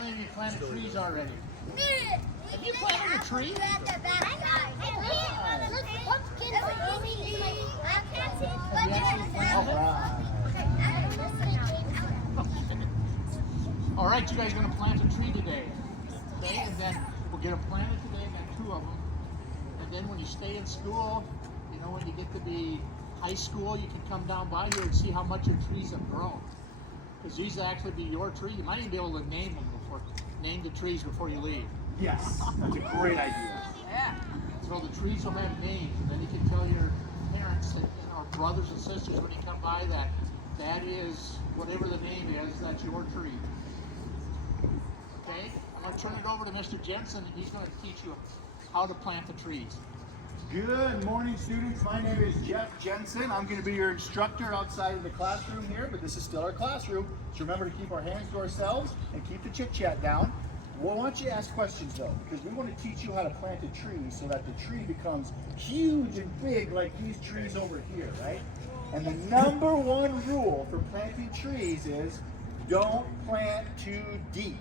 many of you planted trees already? Have you planted a tree? All right, you guys are going to plant a tree today. Okay, and then we'll get them planted today, got 2 of them. And then when you stay in school, you know, when you get to be high school, you can come down by here and see how much your trees have grown. Because these will actually be your tree. You might even be able to name the trees before you leave. Yes, that's a great idea. Yeah. So the trees will have names, and then you can tell your parents and or brothers and sisters when you come by that is whatever the name is, that's your tree. Okay? I'm going to turn it over to Mr. Jensen, and he's going to teach you how to plant the trees. Good morning, students. My name is Jeff Jensen. I'm going to be your instructor outside of the classroom here, but this is still our classroom. So remember to keep our hands to ourselves and keep the chit-chat down. Well, why don't you ask questions though, because we want to teach you how to plant a tree so that the tree becomes huge and big like these trees over here, right? And the number 1 rule for planting trees is don't plant too deep.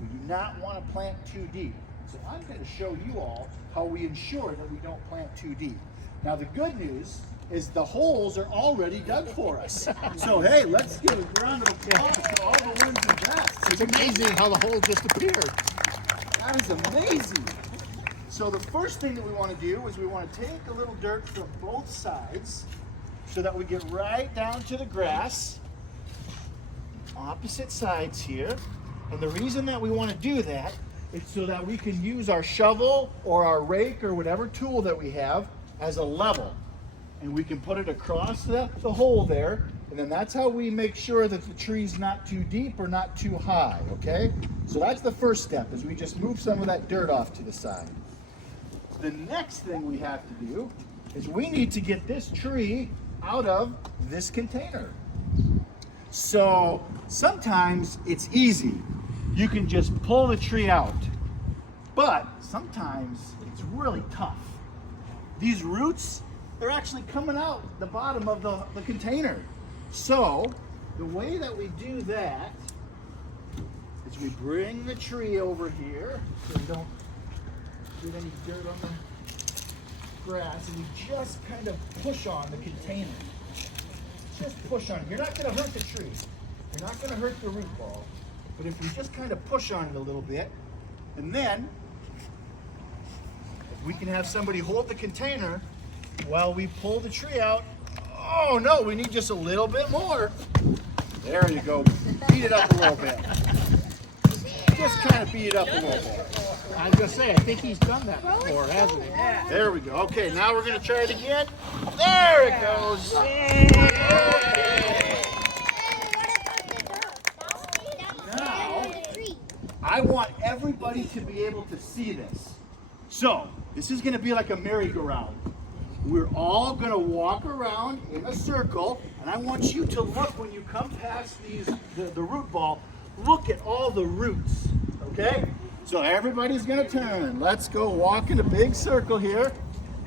We do not want to plant too deep. So I'm going to show you all how we ensure that we don't plant too deep. Now the good news is the holes are already dug for us. So hey, let's give a round of applause to all the ones and best. It's amazing how the hole just appeared. That is amazing. So the first thing that we want to do is we want to take a little dirt from both sides so that we get right down to the grass. Opposite sides here. And the reason that we want to do that is so that we can use our shovel or our rake or whatever tool that we have as a level. And we can put it across the hole there. And then that's how we make sure that the tree's not too deep or not too high, okay? So that's the first step, is we just move some of that dirt off to the side. The next thing we have to do is we need to get this tree out of this container. So sometimes it's easy. You can just pull the tree out. But sometimes it's really tough. These roots, they're actually coming out the bottom of the container. So the way that we do that is we bring the tree over here so we don't get any dirt on the grass, and you just kind of push on the container. Just push on it. You're not going to hurt the tree. You're not going to hurt the root ball. But if you just kind of push on it a little bit, and then if we can have somebody hold the container while we pull the tree out. Oh no, we need just a little bit more. There you go. Beat it up a little bit. Just kind of beat it up a little bit. I was going to say, I think he's done that before, hasn't he? Yeah. There we go. Okay, now we're going to try it again. There it goes. Okay. Now, I want everybody to be able to see this. So, this is going to be like a merry-go-round. We're all going to walk around in a circle, and I want you to look when you come past the root ball, look at all the roots, okay? So everybody's going to turn. Let's go walk in a big circle here.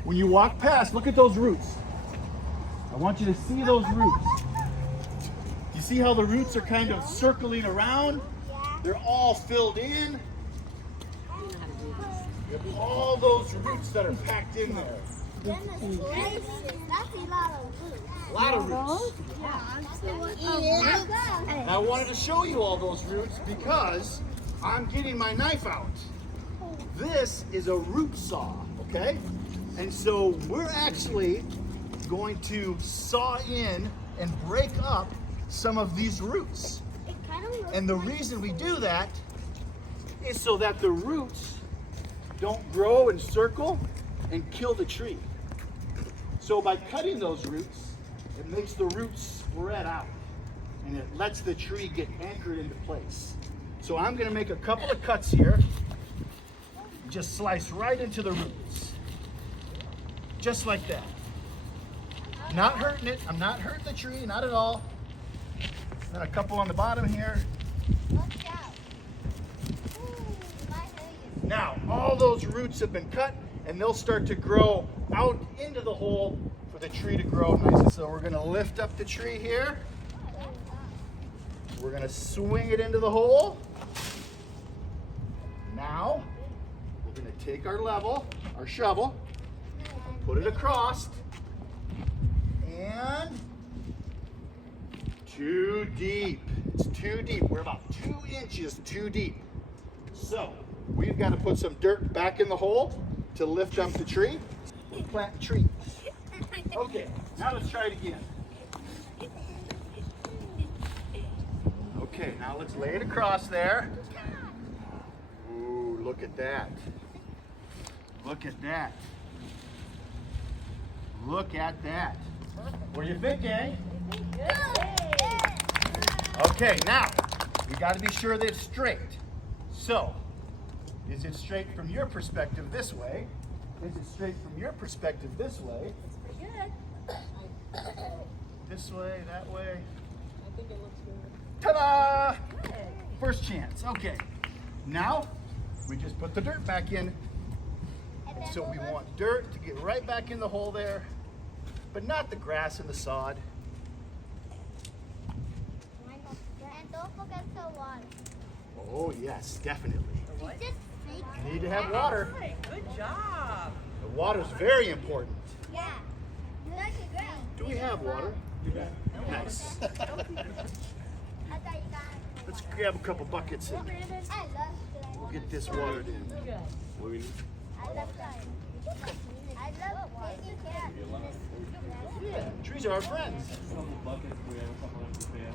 When you walk past, look at those roots. I want you to see those roots. You see how the roots are kind of circling around? They're all filled in. All those roots that are packed in there. A lot of roots. I wanted to show you all those roots because I'm getting my knife out. This is a root saw, okay? And so we're actually going to saw in and break up some of these roots. And the reason we do that is so that the roots don't grow and circle and kill the tree. So by cutting those roots, it makes the roots spread out and it lets the tree get anchored into place. So I'm going to make a couple of cuts here. Just slice right into the roots. Just like that. Not hurting it. I'm not hurting the tree, not at all. Then a couple on the bottom here. Now, all those roots have been cut and they'll start to grow out into the hole for the tree to grow nice. So we're going to lift up the tree here. We're going to swing it into the hole. take our level, our shovel, put it across, and too deep. It's too deep. We're about 2 inches too deep. So we've got to put some dirt back in the hole to lift up the tree and plant the tree. Okay, now let's try it again. Okay, now let's lay it across there. Ooh, look at that. Look at that. Look at that. What do you think, gang? Okay, now we got to be sure that it's straight. So, is it straight from your perspective this way? Is it straight from your perspective this way? This way, that way. I think it looks good. Ta-da! First chance. Okay. Now, we just put the dirt back in. So we want dirt to get right back in the hole there, but not the grass and the sod. And don't forget the water. Oh yes, definitely. Just fake. You need to have water. Good job. The water's very important. Yeah. Like a girl. Do we have water? Nice. I thought you got it. Let's grab a couple buckets and I love we'll get this watered in. I love that. I love taking care of this. Yeah, trees are our friends.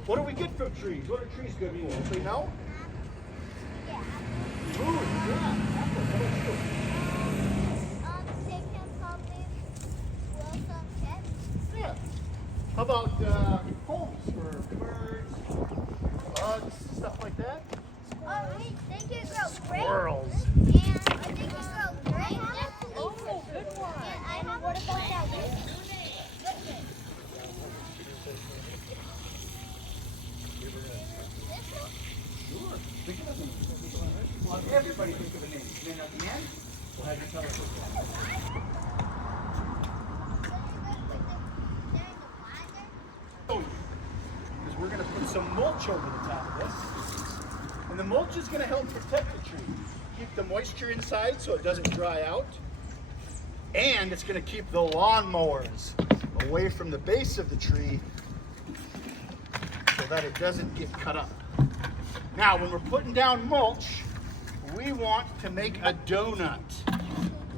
What do we get from trees? What are trees good for? Do you know? Yeah. Ooh, yeah. They can probably grow some pets. Yeah. How about homes for birds, bugs, stuff like that? Oh, they can grow grapes. Squirrels. And they can grow grapes. Oh, good one. And I have what about that one? Sure. Think of a name. Well, everybody think of a name. Then at the end, we'll have you tell us what because we're going to put some mulch over the top of this. And the mulch is going to help protect the tree. Keep the moisture inside so it doesn't dry out. And it's going to keep the lawnmowers away from the base of the tree so that it doesn't get cut up. Now, when we're putting down mulch, we want to make a donut.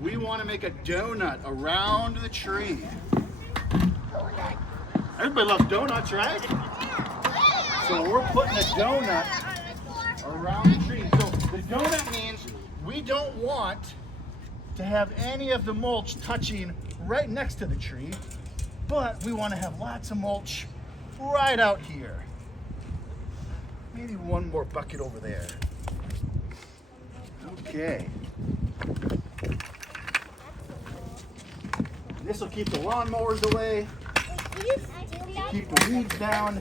We want to make a donut around the tree. Everybody loves donuts, right? So we're putting a donut around the tree. So the donut means we don't want to have any of the mulch touching right next to the tree, but we want to have lots of mulch right out here. Maybe one more bucket over there. Okay. This will keep the lawnmowers away, keep the weeds down.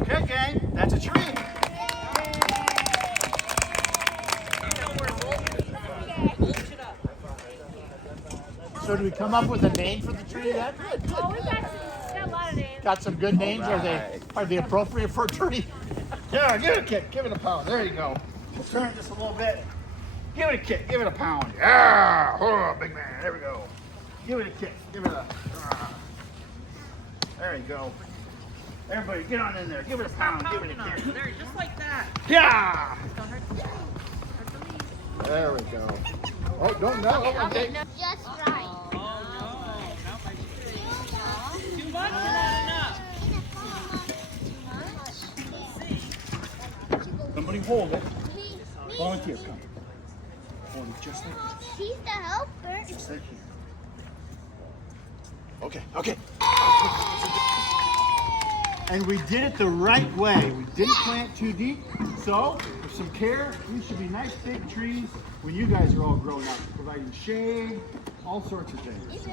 Okay, gang, that's a tree. So do we come up with a name for the tree then? Oh, we got a lot of names. Got some good names? Are they appropriate for a tree? Yeah, give it a kick, give it a pound. There you go. We'll turn it just a little bit. Give it a kick, give it a pound. Yeah, oh, big man, there we go. Give it a kick, give it a, there you go. Everybody get on in there, give it a pound, give it a kick. There, just like that. Yeah! Don't hurt the leaves. There we go. Oh, don't, no, okay. Just right. Oh no, not my tree. Too much or not enough? Somebody hold it. Volunteer, come. Hold it just like this. He's the helper. Just like here. Okay, okay. And we did it the right way. We didn't plant too deep. So, with some care, these should be nice big trees when you guys are all grown up, providing shade, all sorts of things.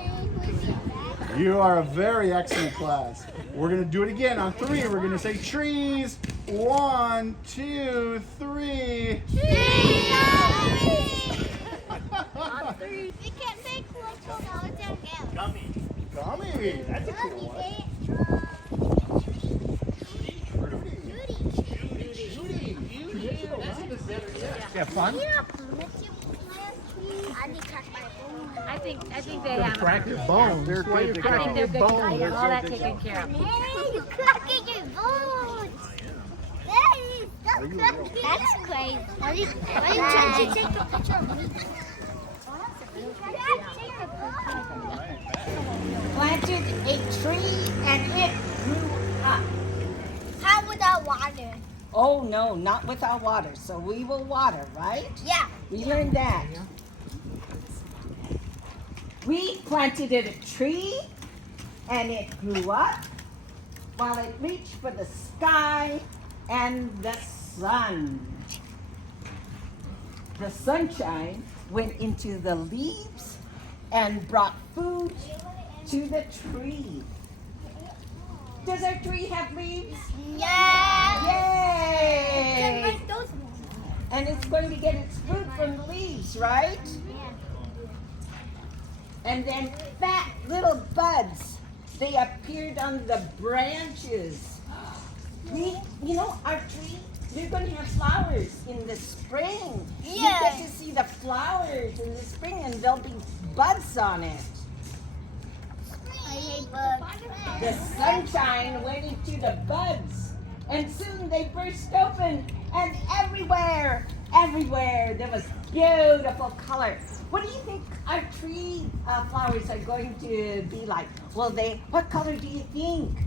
You are a very excellent class. We're going to do it again on 3. We're going to say trees. 1, 2, 3. We can make one together. Gummy. Gummy. That's a cool one. Judy. That's in the center. fun? Yeah, let you plant trees. I need to crack my bone. I think they You're have. crack your bones. They're Why good you to I go. think cracking they're your good. To, I bones? got all that taken care of. Hey, you're cracking your bones. Hey, stop cracking. That's crazy. Why you trying to take a picture of me? Planted a tree and it grew up. How without water? Oh no, not without water. So we will water, right? Yeah. We learned that. We planted a tree and it grew up while it reached for the sky and the sun. The sunshine went into the leaves and brought food to the tree. Does our tree have leaves? Yeah. Yay! Like those ones. And it's going to get its food from the leaves, right? And then fat little buds, they appeared on the branches. Our tree, they're going to have flowers in the spring. You get to see the flowers in the spring and there'll be buds on it. I hate bugs. The sunshine went into the buds and soon they burst open and everywhere there was beautiful color. What do you think our tree flowers are going to be like? What color do you think?